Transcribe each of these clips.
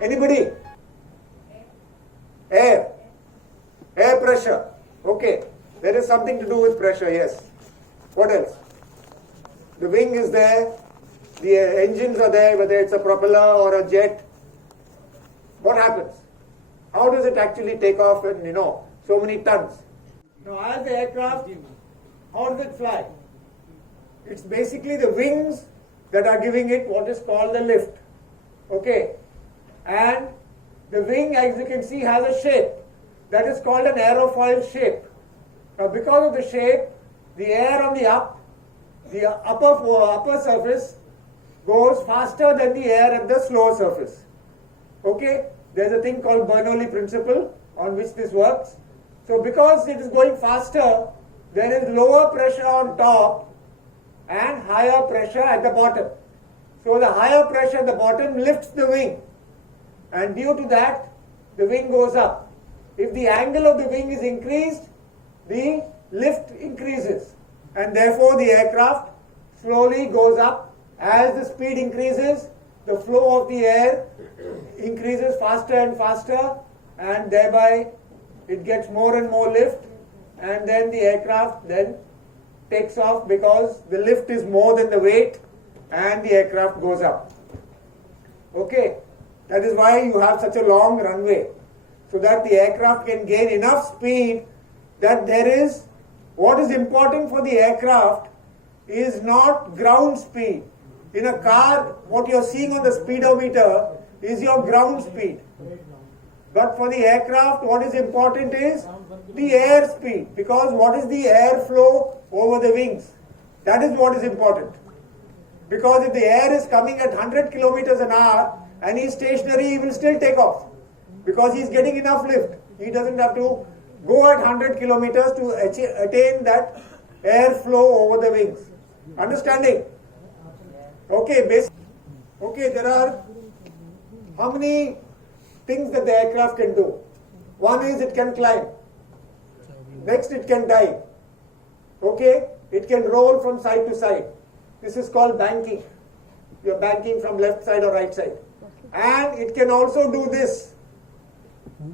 Anybody? Air. Air pressure. Okay. There is something to do with pressure, yes. What else? The wing is there. The engines are there, whether it's a propeller or a jet. What happens? How does it actually take off and, so many tons? Now, as the aircraft, how does it fly? It's basically the wings that are giving it what is called the lift. Okay? And the wing, as you can see, has a shape. That is called an aerofoil shape. Now, because of the shape, the air on the upper surface goes faster than the air at the lower surface. Okay? There's a thing called Bernoulli principle on which this works. So because it is going faster, there is lower pressure on top and higher pressure at the bottom. So the higher pressure at the bottom lifts the wing, and due to that, the wing goes up. If the angle of the wing is increased, the lift increases, and therefore the aircraft slowly goes up. As the speed increases, the flow of the air increases faster and faster, and thereby it gets more and more lift, and then the aircraft then takes off because the lift is more than the weight, and the aircraft goes up. Okay, that is why you have such a long runway, so that the aircraft can gain enough speed that there is, what is important for the aircraft is not ground speed. In a car, what you are seeing on the speedometer is your ground speed. But for the aircraft, what is important is the air speed, because what is the air flow over the wings? That is what is important. Because if the air is coming at 100 kilometers an hour and he is stationary, he will still take off because he is getting enough lift. He doesn't have to go at 100 kilometers to attain that air flow over the wings. Understanding? Okay, there are how many things that the aircraft can do? One is it can climb. Next, it can dive. Okay, it can roll from side to side. This is called banking. You're banking from left side or right side. And it can also do this.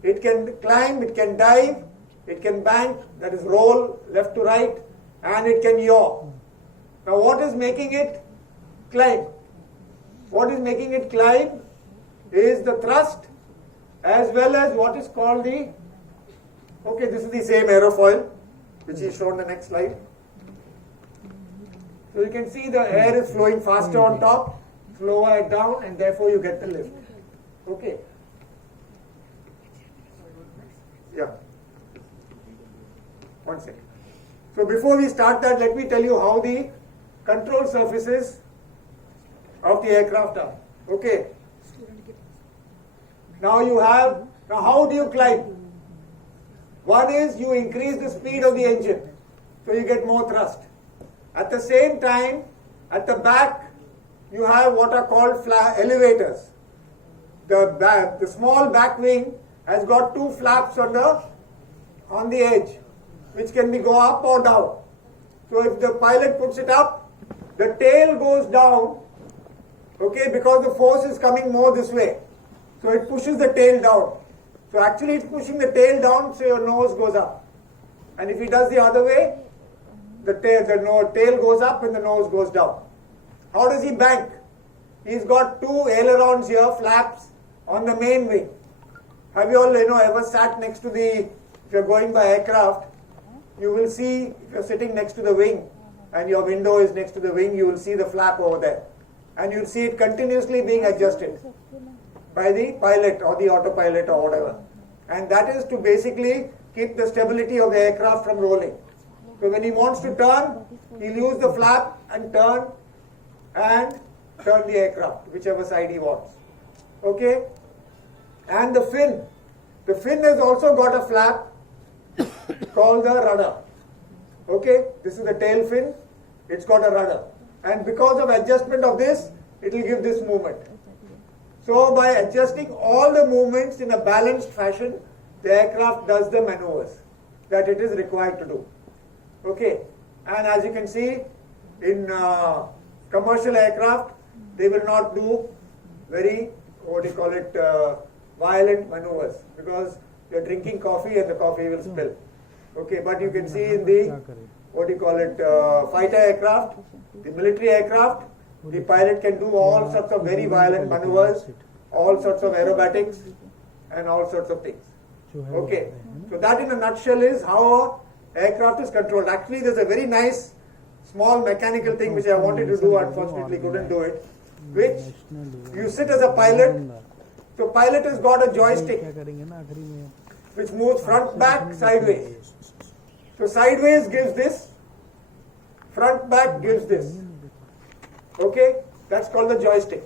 It can climb, it can dive, it can bank, that is roll left to right, and it can yaw. Now what is making it climb? What is making it climb is the thrust as well as what is called the, okay, this is the same aerofoil which is shown in the next slide. So you can see the air is flowing faster on top, slower down, and therefore you get the lift. Okay. Yeah. One second. So before we start that, let me tell you how the control surfaces of the aircraft are. Okay. Now how do you climb? One is you increase the speed of the engine, so you get more thrust. At the same time, at the back, you have what are called elevators. The small back wing has got two flaps on the edge, which can go up or down. So if the pilot puts it up, the tail goes down, okay, because the force is coming more this way. So it pushes the tail down. So actually it's pushing the tail down, so your nose goes up. And if he does the other way, the tail goes up and the nose goes down. How does he bank? He's got two ailerons here, flaps, on the main wing. Have you all ever sat next to if you're going by aircraft, you will see, if you're sitting next to the wing and your window is next to the wing, you will see the flap over there. And you'll see it continuously being adjusted by the pilot or the autopilot or whatever. And that is to basically keep the stability of the aircraft from rolling. So when he wants to turn, he'll use the flap and turn the aircraft, whichever side he wants. Okay? And the fin. The fin has also got a flap called the rudder. Okay? This is the tail fin. It's got a rudder. And because of adjustment of this, it will give this movement. So by adjusting all the movements in a balanced fashion, the aircraft does the maneuvers that it is required to do. Okay, and as you can see, in commercial aircraft, they will not do very what do you call it, violent maneuvers, because you're drinking coffee and the coffee will spill. Okay, but you can see in the, what do you call it, fighter aircraft, the military aircraft, the pilot can do all sorts of very violent maneuvers, all sorts of aerobatics, and all sorts of things. Okay, so that in a nutshell is how an aircraft is controlled. Actually, there's a very nice small mechanical thing which I wanted to do, unfortunately couldn't do it, which you sit as a pilot. So pilot has got a joystick which moves front, back, sideways. So sideways gives this, front, back gives this. Okay, that's called the joystick.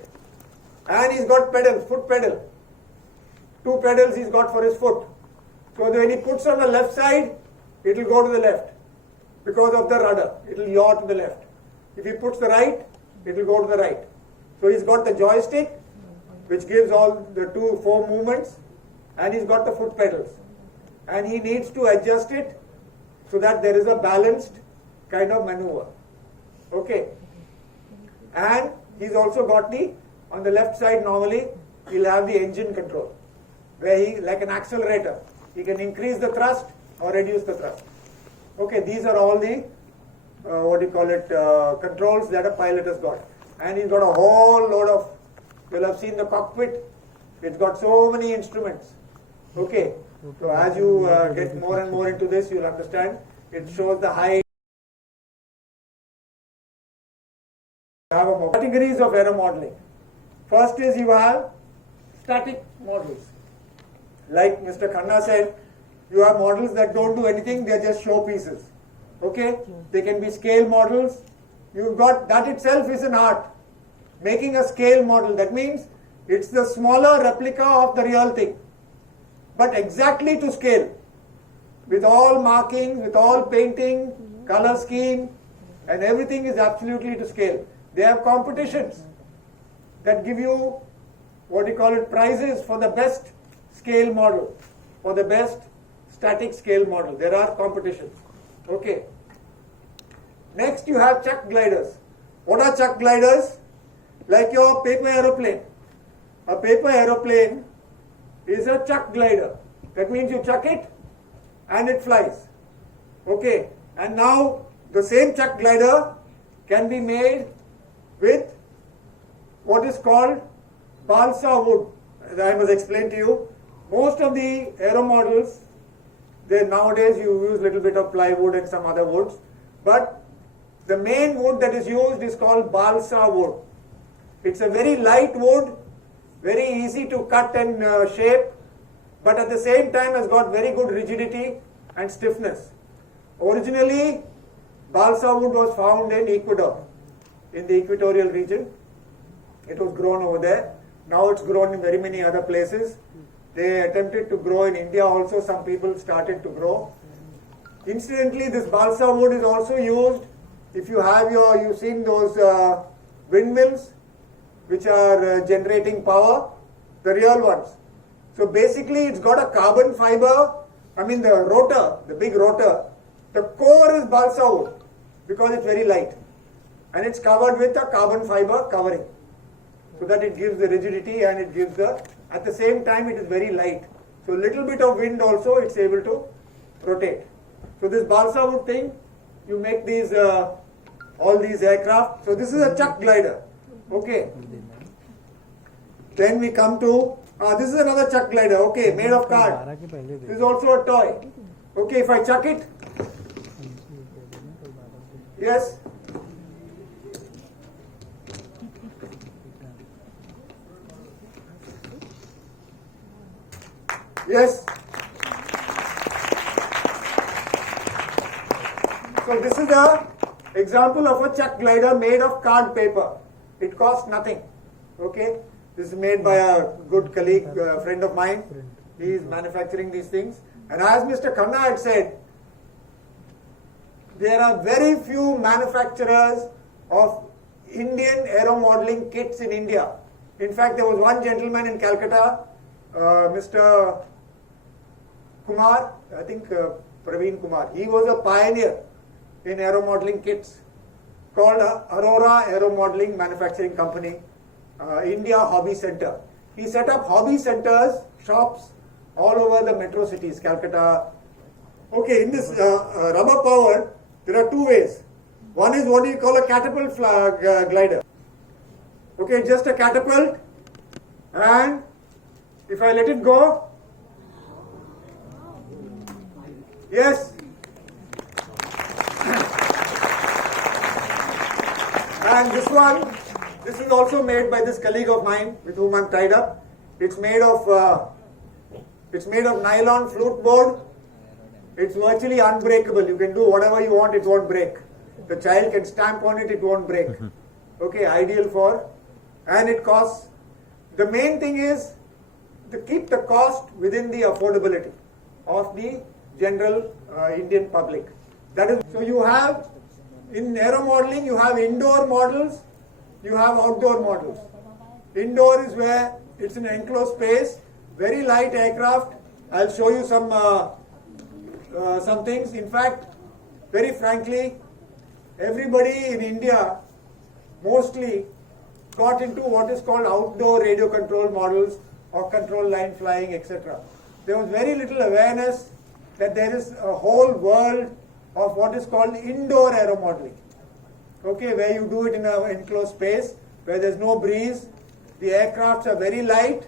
And he's got pedals, foot pedal. 2 pedals he's got for his foot. So when he puts on the left side, it will go to the left because of the rudder. It will yaw to the left. If he puts the right, it will go to the right. So he's got the joystick, which gives all the 4 movements, and he's got the foot pedals. And he needs to adjust it so that there is a balanced kind of maneuver. Okay. And he's also got on the left side normally, he'll have the engine control, where he, like an accelerator, he can increase the thrust or reduce the thrust. Okay, these are all the, controls that a pilot has got. And he's got a whole load of, you'll have seen the cockpit, it's got so many instruments. Okay, so as you get more and more into this, you'll understand. It shows the height. You have categories of aero modeling. First is you have static models. Like Mr. Khanna said, you have models that don't do anything, they are just show pieces. Okay? They can be scale models. You've got, that itself is an art. Making a scale model, that means it's the smaller replica of the real thing, but exactly to scale, with all markings, with all painting, color scheme, and everything is absolutely to scale. They have competitions that give you, prizes for the best scale model, for the best static scale model. There are competitions. Okay. Next you have chuck gliders. What are chuck gliders? Like your paper aeroplane. A paper aeroplane is a chuck glider. That means you chuck it and it flies. Okay. And now the same chuck glider can be made with what is called balsa wood. As I must explain to you, most of the aero models, nowadays you use a little bit of plywood and some other woods, but the main wood that is used is called balsa wood. It's a very light wood, very easy to cut and shape, but at the same time has got very good rigidity and stiffness. Originally, balsa wood was found in Ecuador, in the equatorial region. It was grown over there. Now it's grown in very many other places. They attempted to grow in India also. Some people started to grow. Incidentally, this balsa wood is also used if you have you've seen those windmills which are generating power, the real ones. So basically it's got a carbon fiber, the rotor, the big rotor, the core is balsa wood because it's very light and it's covered with a carbon fiber covering so that it gives the rigidity and it gives at the same time it is very light. So a little bit of wind also it's able to rotate. So this balsa wood thing, you make these all these aircraft. So this is a chuck glider. Okay. Then we come to this is another chuck glider. Okay, made of card. This is also a toy. Okay, if I chuck it, yes. Yes. So this is the example of a chuck glider made of card paper. It costs nothing. Okay. This is made by a good colleague, friend of mine. He is manufacturing these things. And as Mr. Khanna had said, there are very few manufacturers of Indian aero modeling kits in India. In fact, there was one gentleman in Calcutta, Mr. Kumar, I think Praveen Kumar. He was a pioneer in aero modeling kits called Aurora Aero Modeling Manufacturing Company, India Hobby Center. he set up hobby centers, shops all over the metro cities, Calcutta. Okay, in this rubber powered, there are two ways. One is what you call a catapult glider. Okay, just a catapult, and if I let it go, yes. And this one, this is also made by this colleague of mine with whom I'm tied up. It's made of nylon flute board. It's virtually unbreakable. You can do whatever you want, it won't break. The child can stamp on it, it won't break. Okay, ideal for, and it costs. The main thing is to keep the cost within the affordability of the general Indian public. That is, so you have, in aero modeling, you have indoor models, you have outdoor models. Indoor is where it's an enclosed space, very light aircraft. I'll show you some things. In fact, very frankly, everybody in India mostly got into what is called outdoor radio control models or control line flying, etc. There was very little awareness that there is a whole world of what is called indoor aero modeling. Okay, where you do it in an enclosed space, where there's no breeze, the aircrafts are very light,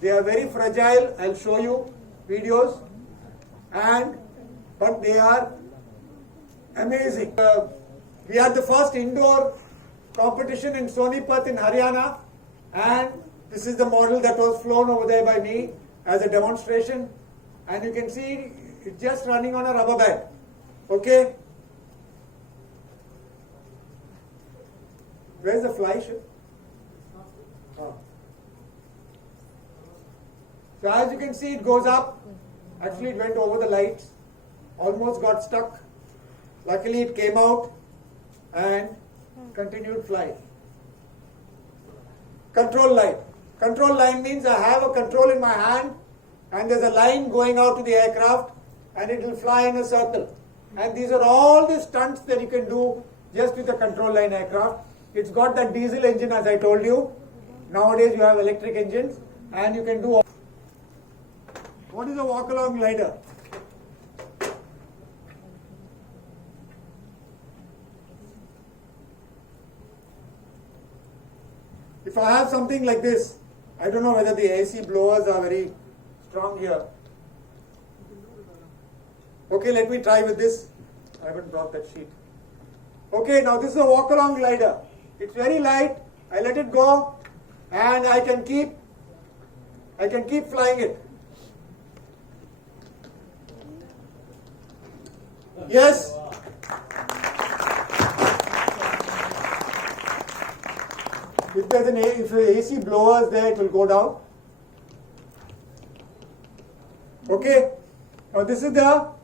they are very fragile. I'll show you videos, but they are amazing. We had the first indoor competition in Sonipat in Haryana, and this is the model that was flown over there by me as a demonstration, and you can see it's just running on a rubber band. Okay, where's the fly ship? Oh. So as you can see, it goes up. Actually, it went over the lights, almost got stuck. Luckily, it came out and continued flying. Control line. Control line means I have a control in my hand and there's a line going out to the aircraft and it will fly in a circle. And these are all the stunts that you can do just with a control line aircraft. It's got that diesel engine, as I told you. Nowadays you have electric engines and you can do. What is a walk-along glider? If I have something like this, I don't know whether the AC blowers are very strong here. Okay, let me try with this. I haven't brought that sheet. Okay, now this is a walk-along glider. It's very light. I let it go, and I can keep flying it. Yes. If there's if AC blowers there, it will go down. Okay. Now this is the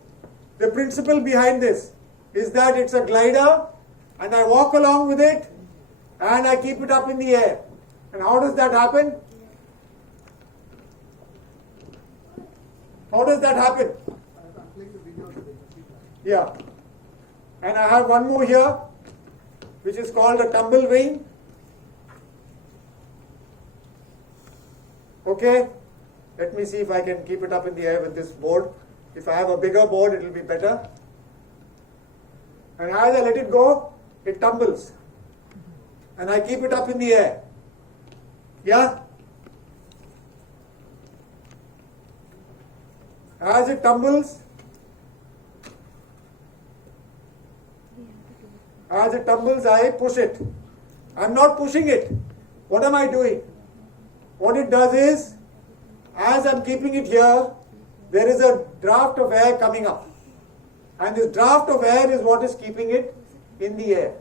principle behind this is that it's a glider, and I walk along with it, and I keep it up in the air. And how does that happen? How does that happen? Yeah. And I have one more here, which is called a tumble wing. Okay. Let me see if I can keep it up in the air with this board. If I have a bigger board, it will be better. And as I let it go, it tumbles. And I keep it up in the air. Yeah? As it tumbles, I push it. I'm not pushing it. What am I doing? What it does is, as I'm keeping it here, there is a draft of air coming up. And this draft of air is what is keeping it in the air.